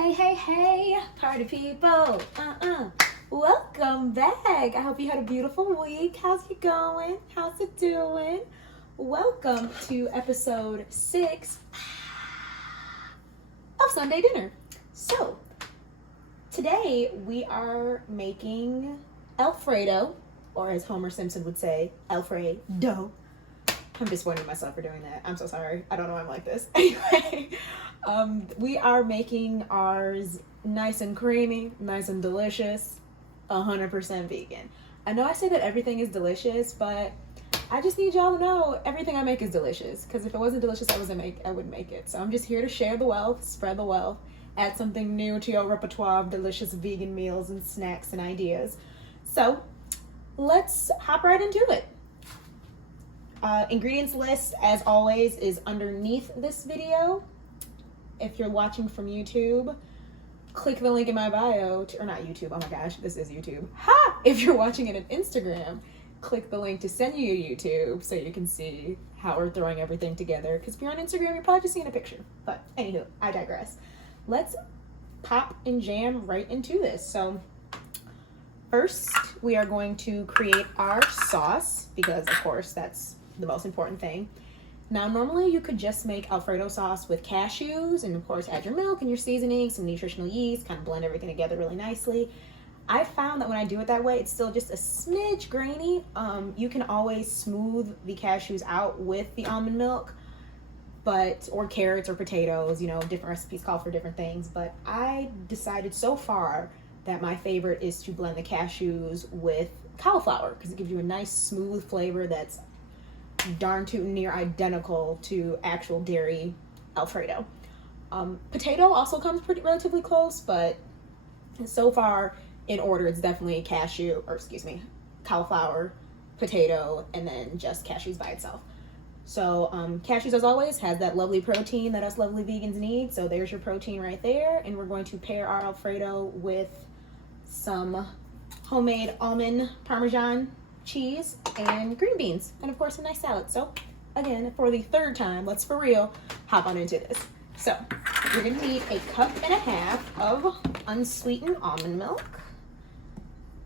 Hey, hey, hey, party people. Welcome back. I hope you had a beautiful week. How's it going? How's it doing? Welcome to episode 6 of Sunday Dinner. So, today we are making Alfredo, or as Homer Simpson would say, Alfredo. I'm disappointed in myself for doing that. I'm so sorry. I don't know why I'm like this. Anyway, we are making ours nice and creamy, nice and delicious, 100% vegan. I know I say that everything is delicious, but I just need y'all to know everything I make is delicious. Because if it wasn't delicious, I wouldn't make it. So I'm just here to share the wealth, spread the wealth, add something new to your repertoire of delicious vegan meals and snacks and ideas. So let's hop right into it. Ingredients list, as always, is underneath this video. If you're watching from YouTube, click the link in my bio, or not YouTube, oh my gosh, this is YouTube. Ha! If you're watching it on Instagram, click the link to send you YouTube so you can see how we're throwing everything together. Because if you're on Instagram, you're probably just seeing a picture. But anywho, I digress. Let's pop and jam right into this. So first, we are going to create our sauce, because of course that's the most important thing. Now, normally you could just make Alfredo sauce with cashews and of course add your milk and your seasoning, some nutritional yeast, kind of blend everything together really nicely. I found that when I do it that way, it's still just a smidge grainy. You can always smooth the cashews out with the almond milk, or carrots or potatoes, different recipes call for different things. But I decided so far that my favorite is to blend the cashews with cauliflower, because it gives you a nice smooth flavor that's darn tootin' near identical to actual dairy Alfredo. Potato also comes relatively close, but so far in order it's definitely cauliflower, potato, and then just cashews by itself. So cashews, as always, has that lovely protein that us lovely vegans need. So there's your protein right there, and we're going to pair our Alfredo with some homemade almond Parmesan cheese and green beans, and of course a nice salad. So again, for the third time, let's for real hop on into this. So you're gonna need 1.5 cups of unsweetened almond milk,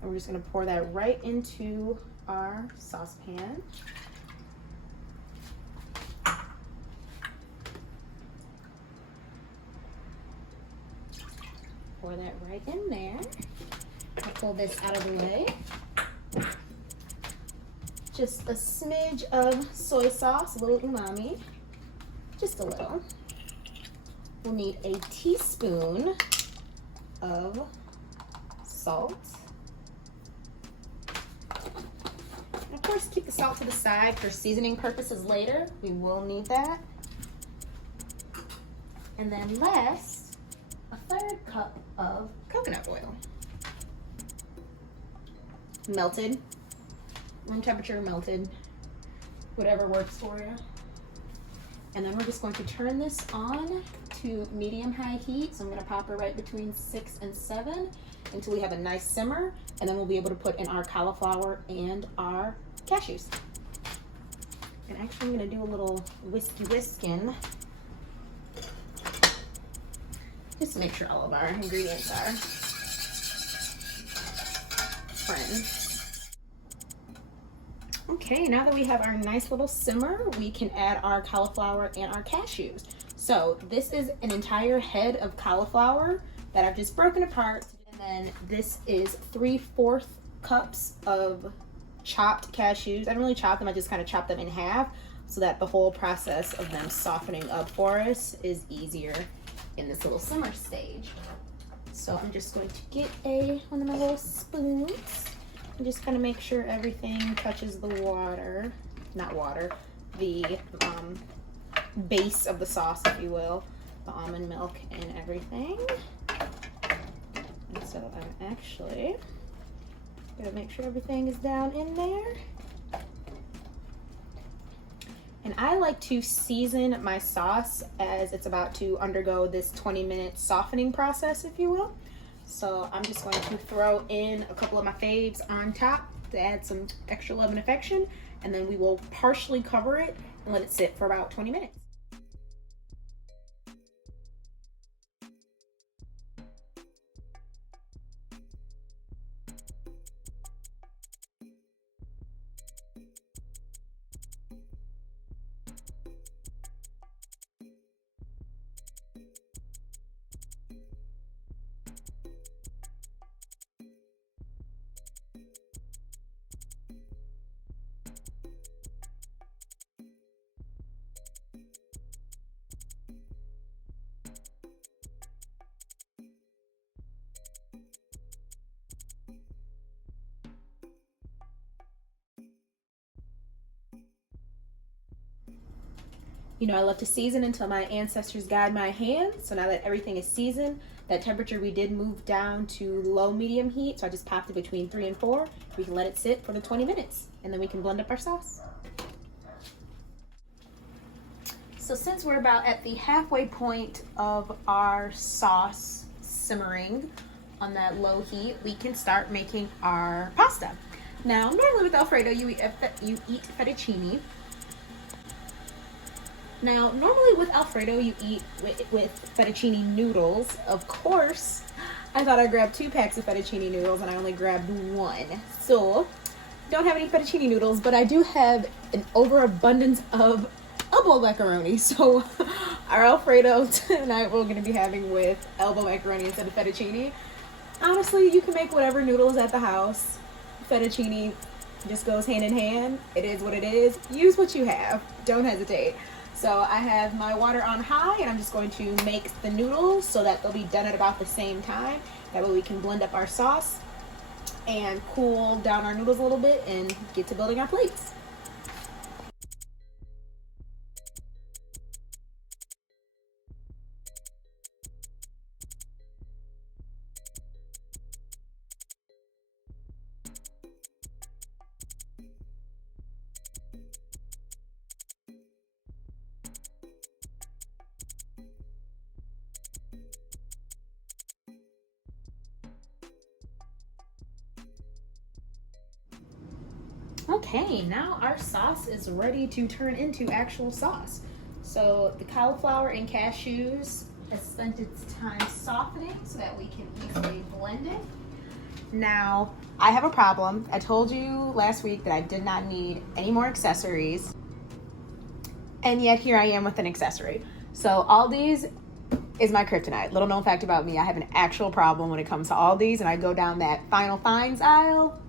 and we're just gonna pour that right into our saucepan. Pour that right in there. I'll pull this out of the way. Just a smidge of soy sauce, a little umami, just a little. We'll need a teaspoon of salt. And of course, keep the salt to the side for seasoning purposes later. We will need that. And then last, a 1/3 cup of coconut oil. Melted. Room temperature, melted, whatever works for you. And then we're just going to turn this on to medium-high heat. So I'm going to pop her right between 6 and 7 until we have a nice simmer, and then we'll be able to put in our cauliflower and our cashews. And actually I'm going to do a little whisking just to make sure all of our ingredients are friends. Okay, now that we have our nice little simmer, we can add our cauliflower and our cashews. So this is an entire head of cauliflower that I've just broken apart. And then this is 3/4 cups of chopped cashews. I don't really chop them, I just kind of chop them in half so that the whole process of them softening up for us is easier in this little simmer stage. So I'm just going to get one of my little spoons. Just kind of make sure everything touches the the base of the sauce, if you will, the almond milk and everything. And so I'm actually gonna make sure everything is down in there. And I like to season my sauce as it's about to undergo this 20-minute softening process, if you will. So I'm just going to throw in a couple of my faves on top to add some extra love and affection, and then we will partially cover it and let it sit for about 20 minutes. You know, I love to season until my ancestors guide my hand. So now that everything is seasoned, that temperature we did move down to low medium heat. So I just popped it between 3 and 4. We can let it sit for the 20 minutes and then we can blend up our sauce. So since we're about at the halfway point of our sauce simmering on that low heat, we can start making our pasta. Now, normally with Alfredo, you eat fettuccine. Now, normally with Alfredo, you eat with fettuccine noodles. Of course, I thought I'd grab 2 packs of fettuccine noodles and I only grabbed 1. So, don't have any fettuccine noodles, but I do have an overabundance of elbow macaroni. So, our Alfredo tonight we're going to be having with elbow macaroni instead of fettuccine. Honestly, you can make whatever noodles at the house. Fettuccine just goes hand in hand. It is what it is. Use what you have. Don't hesitate. So I have my water on high and I'm just going to make the noodles so that they'll be done at about the same time. That way we can blend up our sauce and cool down our noodles a little bit and get to building our plates. Okay, now our sauce is ready to turn into actual sauce. So the cauliflower and cashews has spent its time softening so that we can easily blend it. Now, I have a problem. I told you last week that I did not need any more accessories. And yet here I am with an accessory. So Aldi's is my kryptonite. Little known fact about me, I have an actual problem when it comes to Aldi's and I go down that final finds aisle.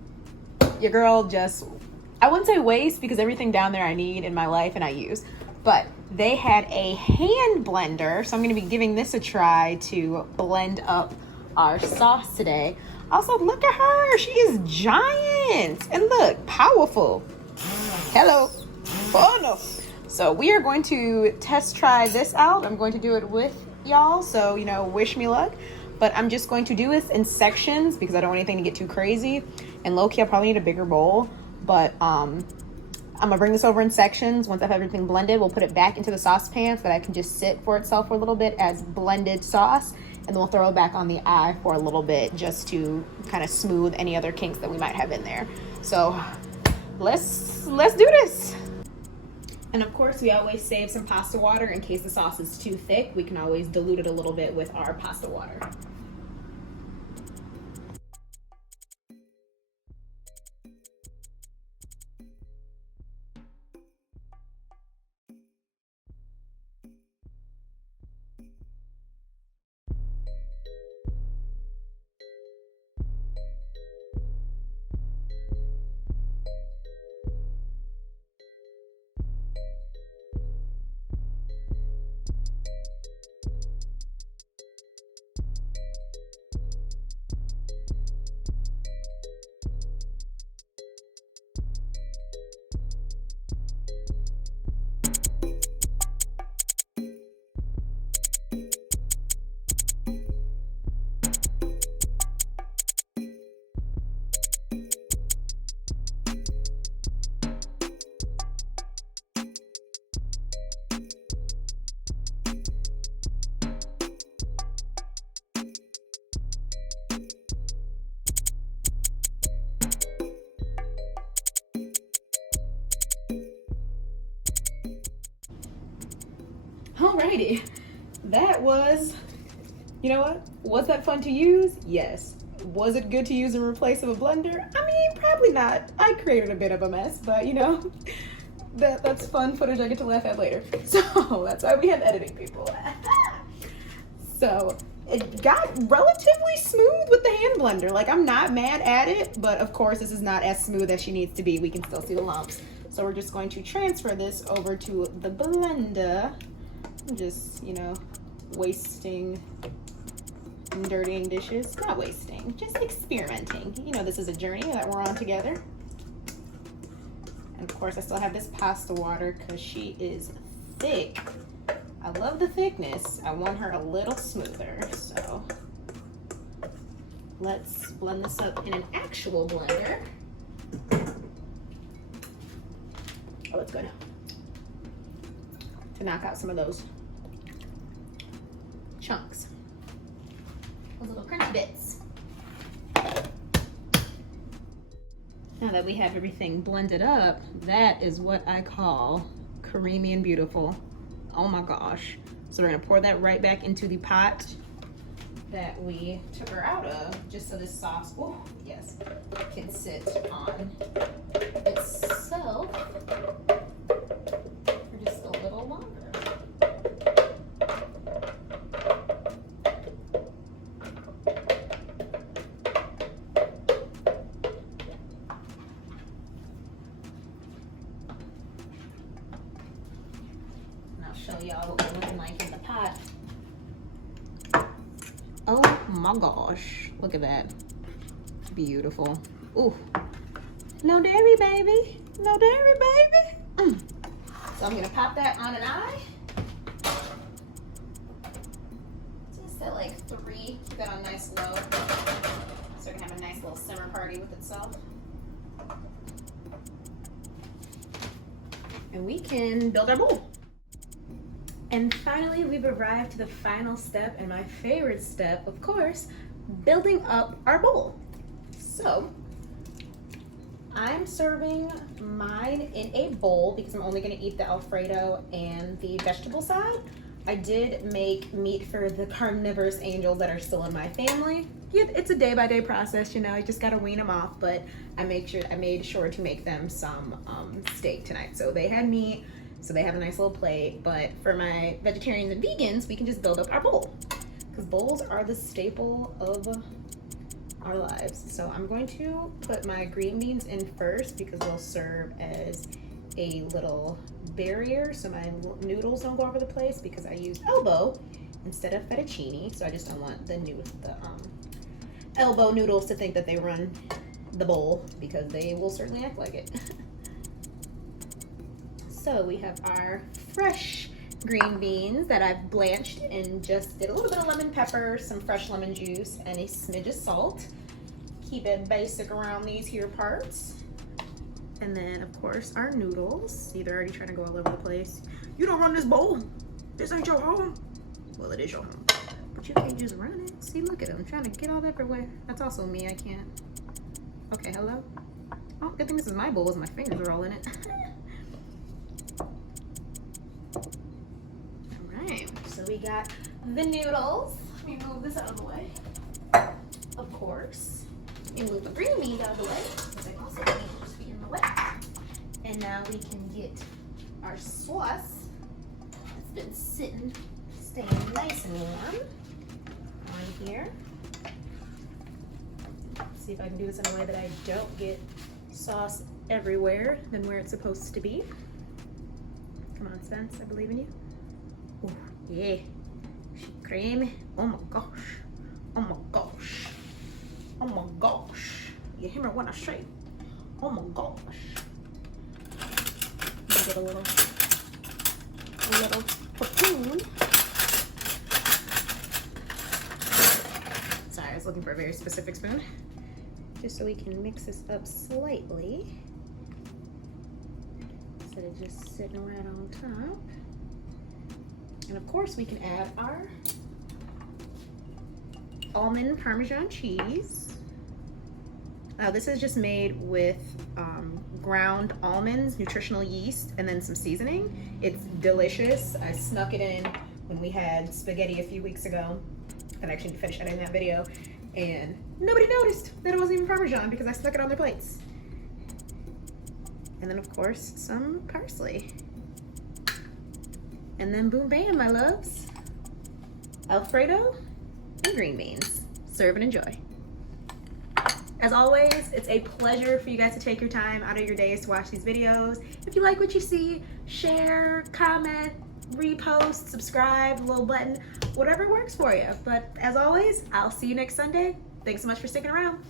Your girl just, I wouldn't say waste because everything down there I need in my life and I use, but they had a hand blender. So I'm going to be giving this a try to blend up our sauce today. Also, look at her. She is giant and look, powerful. Hello. Oh no. So we are going to test try this out. I'm going to do it with y'all. So, you know, wish me luck, but I'm just going to do this in sections because I don't want anything to get too crazy. And low-key, I'll probably need a bigger bowl, but I'm gonna bring this over in sections. Once I've everything blended, we'll put it back into the saucepan so that I can just sit for itself for a little bit as blended sauce, and then we'll throw it back on the eye for a little bit just to kind of smooth any other kinks that we might have in there. So let's do this. And of course, we always save some pasta water in case the sauce is too thick. We can always dilute it a little bit with our pasta water. Alrighty, that was, you know what? Was that fun to use? Yes. Was it good to use in replace of a blender? I mean, probably not. I created a bit of a mess, but you know, that's fun footage I get to laugh at later. So that's why we have editing people. So it got relatively smooth with the hand blender. Like, I'm not mad at it, but of course this is not as smooth as she needs to be. We can still see the lumps. So we're just going to transfer this over to the blender. Just, you know, wasting and dirtying dishes. Not wasting, just experimenting. You know, this is a journey that we're on together. And of course, I still have this pasta water because she is thick. I love the thickness. I want her a little smoother. So let's blend this up in an actual blender. Oh, it's good to knock out some of those chunks, those little crunchy bits. Now that we have everything blended up, that is what I call creamy and beautiful. Oh my gosh. So we're gonna pour that right back into the pot that we took her out of, just so this sauce, oh yes, can sit on itself for just a little longer. Show y'all what we're looking like in the pot. Oh my gosh, look at that. Beautiful. Ooh, no dairy, baby. No dairy, baby. So I'm gonna pop that on an eye. Just at like 3, keep that on nice low. So it can have a nice little simmer party with itself. And we can build our bowl. And finally, we've arrived to the final step, and my favorite step, of course, building up our bowl. So, I'm serving mine in a bowl because I'm only gonna eat the Alfredo and the vegetable side. I did make meat for the carnivorous angels that are still in my family. Yeah, it's a day-by-day process, you know, you just gotta wean them off, but I made sure to make them some steak tonight. So they had meat, so they have a nice little plate, but for my vegetarians and vegans, we can just build up our bowl, because bowls are the staple of our lives. So I'm going to put my green beans in first because they'll serve as a little barrier so my noodles don't go over the place, because I use elbow instead of fettuccine, so I just don't want the elbow noodles to think that they run the bowl, because they will certainly act like it. So we have our fresh green beans that I've blanched and just did a little bit of lemon pepper, some fresh lemon juice, and a smidge of salt. Keep it basic around these here parts. And then, of course, our noodles. See, they're already trying to go all over the place. You don't run this bowl. This ain't your home. Well, it is your home, but you can't just run it. See, look at them trying to get all everywhere. That's also me. I can't. Okay, hello. Oh, good thing this is my bowl, as my fingers are all in it. So we got the noodles. Let me move this out of the way. Of course. Let me move the green beans out of the way, because I also need to be in the way. And now we can get our sauce that's been sitting, staying nice and warm on here. See if I can do this in a way that I don't get sauce everywhere than where it's supposed to be. Come on, Sense, I believe in you. Ooh, yeah, she creamy. Oh my gosh. Oh my gosh. Oh my gosh. You hear me when I say, oh my gosh. Get a little spoon. Sorry, I was looking for a very specific spoon. Just so we can mix this up slightly, instead of just sitting right on top. And of course, we can add our almond Parmesan cheese. This is just made with ground almonds, nutritional yeast, and then some seasoning. It's delicious. I snuck it in when we had spaghetti a few weeks ago. I actually finished editing that video, and nobody noticed that it wasn't even Parmesan because I stuck it on their plates. And then, of course, some parsley. And then boom bam, my loves. Alfredo and green beans. Serve and enjoy. As always, it's a pleasure for you guys to take your time out of your days to watch these videos. If you like what you see, share, comment, repost, subscribe, little button, whatever works for you. But as always, I'll see you next Sunday. Thanks so much for sticking around.